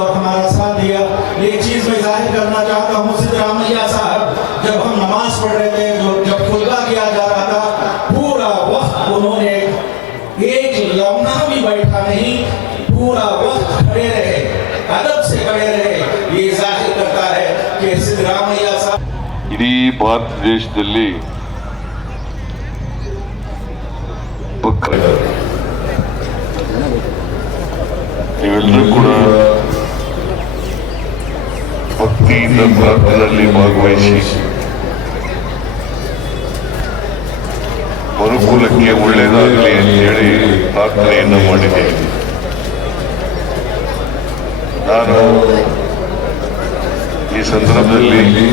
और हमारा साथ दिया एक चीज मैं जाहिर करना चाहता हूँ सिद्धरामैया साहब जब हम नमाज पढ़ रहे थे जो जब खुलबा किया जा रहा था पूरा वक्त उन्होंने एक लम्हा भी बैठा नहीं पूरा वक्त खड़े रहे अदब से खड़े रहे ये जाहिर करता है कि सिद्धरामैया साहब ಇಡೀ ಭಾರತ ದೇಶದಲ್ಲಿ ಒಕ್ಕಲಿಗರು. ನೀವೆಲ್ಲರೂ ಕೂಡ ಪ್ರಾರ್ಥನೆಯಲ್ಲಿ ಭಾಗವಹಿಸಿ. ಮರುಕುಲಕ್ಕೆ ಒಳ್ಳೆಯದಾಗಲಿ ಅಂತೇಳಿ ಪ್ರಾರ್ಥನೆಯನ್ನು ಮಾಡಿದ್ದೇನೆ. ನಾನು ಈ ಸಂದರ್ಭದಲ್ಲಿ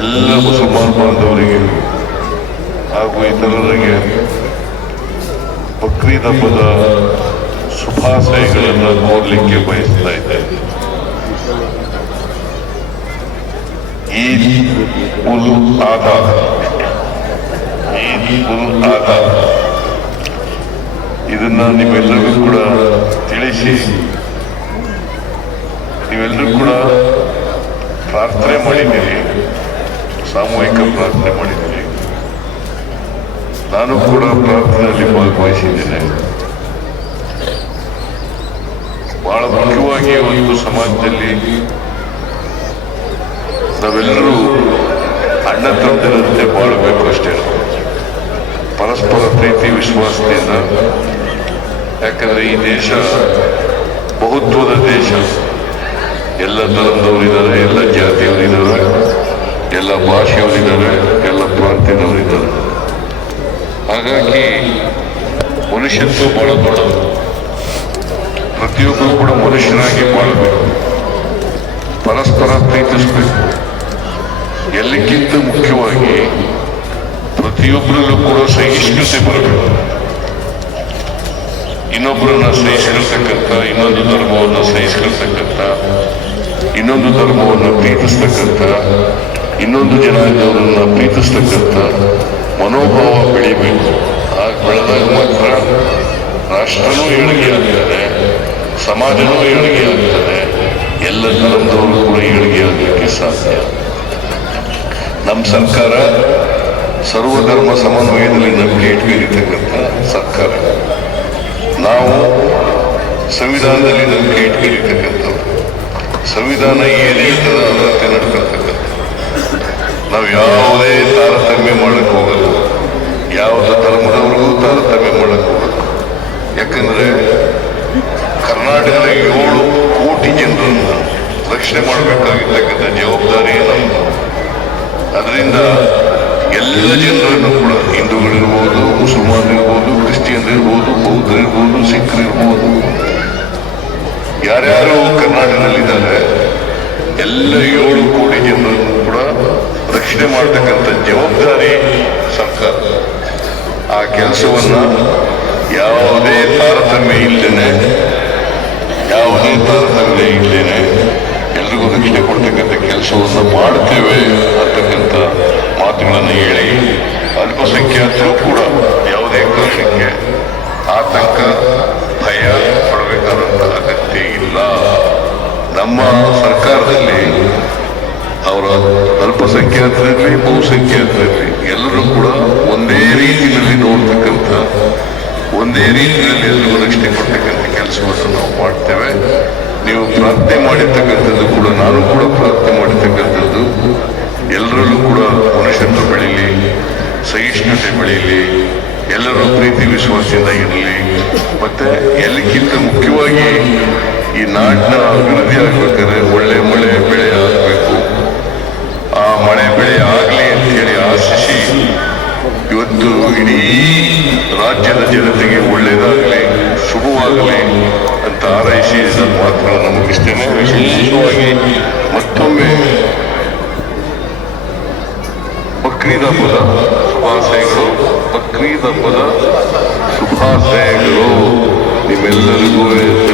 ಎಲ್ಲ ಮುಸಲ್ಮಾನ್ ಬಾಂಧವರಿಗೆ ಹಾಗೂ ಇತರರಿಗೆ ಬಕ್ರೀದ್ ಹಬ್ಬದ ಶುಭಾಶಯಗಳನ್ನು ನೋಡಲಿಕ್ಕೆ ಬಯಸ್ತಾ ಇದ್ದೇನೆ. ಈದ್ ಉಲ್ ಆದಾ ಈದ್ ಉಲ್ ಆದಾ ಇದನ್ನ ನೀವೆಲ್ಲರಿಗೂ ಕೂಡ ತಿಳಿಸಿ. ನೀವೆಲ್ಲರೂ ಕೂಡ ಪ್ರಾರ್ಥನೆ ಮಾಡಿದ್ದೀರಿ. ಸಾಮೂಹಿಕ ಪ್ರಾರ್ಥನೆ ಮಾಡಿದ್ದೀರಿ. ನಾನು ಕೂಡ ಪ್ರಾರ್ಥನೆಯಲ್ಲಿ ಭಾಗವಹಿಸಿದ್ದೇನೆ. ಬಹಳ ಮುಖ್ಯವಾಗಿ ಒಂದು ಸಮಾಜದಲ್ಲಿ ನಾವೆಲ್ಲರೂ ಅಣ್ಣ ತಮ್ಮದಿರಂತೆ ಬಾಳಬೇಕು ಅಷ್ಟೇ ಪರಸ್ಪರ ಪ್ರೀತಿ, ವಿಶ್ವಾಸದಿಂದ. ಯಾಕಂದರೆ ಈ ದೇಶ ಬಹುತ್ವದ ದೇಶ. ಎಲ್ಲ ಧರ್ಮದವರಿದ್ದಾರೆ, ಎಲ್ಲ ಜಾತಿಯವರಿದ್ದಾರೆ, ಎಲ್ಲ ಭಾಷೆಯವರಿದ್ದಾರೆ, ಎಲ್ಲ ಪ್ರಾಂತ್ಯದವರಿದ್ದಾರೆ. ಹಾಗಾಗಿ ಮನುಷ್ಯತ್ವ ಬಹಳ ದೊಡ್ಡದು. ಪ್ರತಿಯೊಬ್ಬರು ಕೂಡ ಮನುಷ್ಯನಾಗಿ ಬಾಳಬೇಕು. ಪರಸ್ಪರ ಪ್ರೀತಿಸಬೇಕು. ಎಲ್ಲಕ್ಕಿಂತ ಮುಖ್ಯವಾಗಿ ಪ್ರತಿಯೊಬ್ಬರಲ್ಲೂ ಕೂಡ ಸಹಿಷ್ಣುತೆ ಬರಬೇಕು. ಇನ್ನೊಬ್ಬರನ್ನ ಸಹಿಸ್ಕೊಳ್ತಕ್ಕಂಥ ಇನ್ನೊಂದು ಧರ್ಮವನ್ನು ಸಹಿಸ್ಕೊಳ್ತಕ್ಕಂಥ ಇನ್ನೊಂದು ಧರ್ಮವನ್ನು ಪ್ರೀತಿಸ್ತಕ್ಕಂಥ, ಇನ್ನೊಂದು ಜನಾಂಗವನ್ನ ಪ್ರೀತಿಸ್ತಕ್ಕಂಥ ಮನೋಭಾವ ಬೆಳಿಬೇಕು. ಆಗ ಬೆಳೆದಾಗ ಮಾತ್ರ ರಾಷ್ಟ್ರನೂ ಏಳಿಗೆ ಆಗ್ತದೆ, ಸಮಾಜನೂ ಏಳಿಗೆ ಆಗ್ತದೆ ಎಲ್ಲ ಧರ್ಮದವರು ಕೂಡ ಏಳಿಗೆ ಆಗಲಿಕ್ಕೆ ಸಾಧ್ಯ. ನಮ್ಮ ಸರ್ಕಾರ ಸರ್ವಧರ್ಮ ಸಮನ್ವಯದಲ್ಲಿ ನಂಬಿಕೆ ಇಟ್ಕೊಂಡಿರ್ತಕ್ಕಂಥ ಸರ್ಕಾರ. ನಾವು ಸಂವಿಧಾನದಲ್ಲಿ ನಂಬಿಕೆ ಇಟ್ಕೊಂಡಿರ್ತಕ್ಕಂಥವ್ರು ಸಂವಿಧಾನ ಏನೇ ಇರ್ತದೆ ಅದರಂತೆ ನಡ್ಕೊಳ್ತಕ್ಕಂಥ ನಾವು ಯಾವುದೇ ತಾರತಮ್ಯ ಮಾಡಕ್ ಹೋಗಲ್ಲ ಯಾವುದೇ ಧರ್ಮದವ್ರಿಗೂ ತಾರತಮ್ಯ ಮಾಡಕ್ ಹೋಗಲ್ಲ ಯಾಕಂದ್ರೆ ಕರ್ನಾಟಕದ ಏಳು ಕೋಟಿ ಜನರನ್ನು ರಕ್ಷಣೆ ಮಾಡಬೇಕಾಗಿರ್ತಕ್ಕಂಥ ಜವಾಬ್ದಾರಿ ನಮ್ಮದು ಅದರಿಂದ ಎಲ್ಲ ಜನರನ್ನು ಕೂಡ ಹಿಂದೂಗಳಿರ್ಬೋದು ಮುಸಲ್ಮಾನರಿರ್ಬೋದು ಕ್ರಿಶ್ಚಿಯನ್ರಿರ್ಬೋದು, ಬೌದ್ಧರಿರ್ಬೋದು, ಸಿಖ್ರಿರ್ಬೋದು, ಯಾರ್ಯಾರು ಕರ್ನಾಟಕದಲ್ಲಿದ್ದಾರೆ, ಎಲ್ಲ ಏಳು ಕೋಟಿ ಜನರನ್ನು ಕೂಡ ರಕ್ಷಣೆ ಮಾಡತಕ್ಕಂಥ ಜವಾಬ್ದಾರಿ ಸರ್ಕಾರ. ಆ ಕೆಲಸವನ್ನ ಯಾವುದೇ ತಾರತಮ್ಯ ಇಲ್ಲದೇನೆ ಯಾವುದೇ ತಾರತಮ್ಯ ಇಲ್ಲದೇನೆ ರಕ್ಷಣೆ ಕೊಡ್ತಕ್ಕಂಥ ಕೆಲಸವನ್ನು ಮಾಡ್ತೇವೆ ಅಂತಕ್ಕಂಥ ಮಾತುಗಳನ್ನು ಹೇಳಿ ಅಲ್ಪಸಂಖ್ಯಾತರು ಕೂಡ ಯಾವುದೇ ಕಾರಣಕ್ಕೆ ಆತಂಕ, ಭಯ ಪಡಬೇಕಾದಂಥ ಅಗತ್ಯ ಇಲ್ಲ. ನಮ್ಮ ಸರ್ಕಾರದಲ್ಲಿ ಅವರ ಅಲ್ಪಸಂಖ್ಯಾತರಲ್ಲಿ, ಬಹುಸಂಖ್ಯಾತರಲ್ಲಿ ಎಲ್ಲರೂ ಕೂಡ ಒಂದೇ ರೀತಿಯಲ್ಲಿ ನೋಡ್ತಕ್ಕಂಥ, ಒಂದೇ ರೀತಿಯಲ್ಲಿ ಎಲ್ಲರಿಗೂ ರಕ್ಷಣೆ ಕೊಡ್ತಕ್ಕಂಥ ಕೆಲಸವನ್ನು ನಾವು ಮಾಡ್ತೇವೆ. ನೀವು ಪ್ರಾರ್ಥನೆ ಮಾಡಿರ್ತಕ್ಕಂಥದ್ದು ಸಹಿಷ್ಣುತೆ ಬೆಳೀಲಿ ಎಲ್ಲರೂ ಪ್ರೀತಿ ವಿಶ್ವಾಸದಿಂದ ಇರಲಿ. ಮತ್ತೆ ಎಲ್ಲಕ್ಕಿಂತ ಮುಖ್ಯವಾಗಿ ಈ ನಾಡಿನ ಅಭಿವೃದ್ಧಿ ಆಗ್ಬೇಕಾದ್ರೆ ಒಳ್ಳೆ ಮಳೆ, ಬೆಳೆ ಆಗಬೇಕು. ಆ ಮಳೆ, ಬೆಳೆ ಆಗಲಿ ಅಂತ ಹೇಳಿ ಆಶಿಸಿ ಇವತ್ತು ಇಡೀ ರಾಜ್ಯದ ಜನತೆಗೆ ಒಳ್ಳೆಯದಾಗಲಿ ಶುಭವಾಗಲಿ ಅಂತ ಹಾರೈಸಿ ನನ್ನ ಮಾತುಗಳನ್ನು ಮುಗಿಸ್ತೇನೆ ವಿಶೇಷವಾಗಿ ಮತ್ತೊಮ್ಮೆ ಬಕ್ರೀದ್ ಹಬ್ಬದ ਸੁਖਾ ਸਿੰਘ ਬੱਕਰੀ ਦਾ ਪਤਾ ਸੁਖਾ ਸਿੰਘ ਰੋ ਦੀ ਮਿਲਣ ਕੋਏ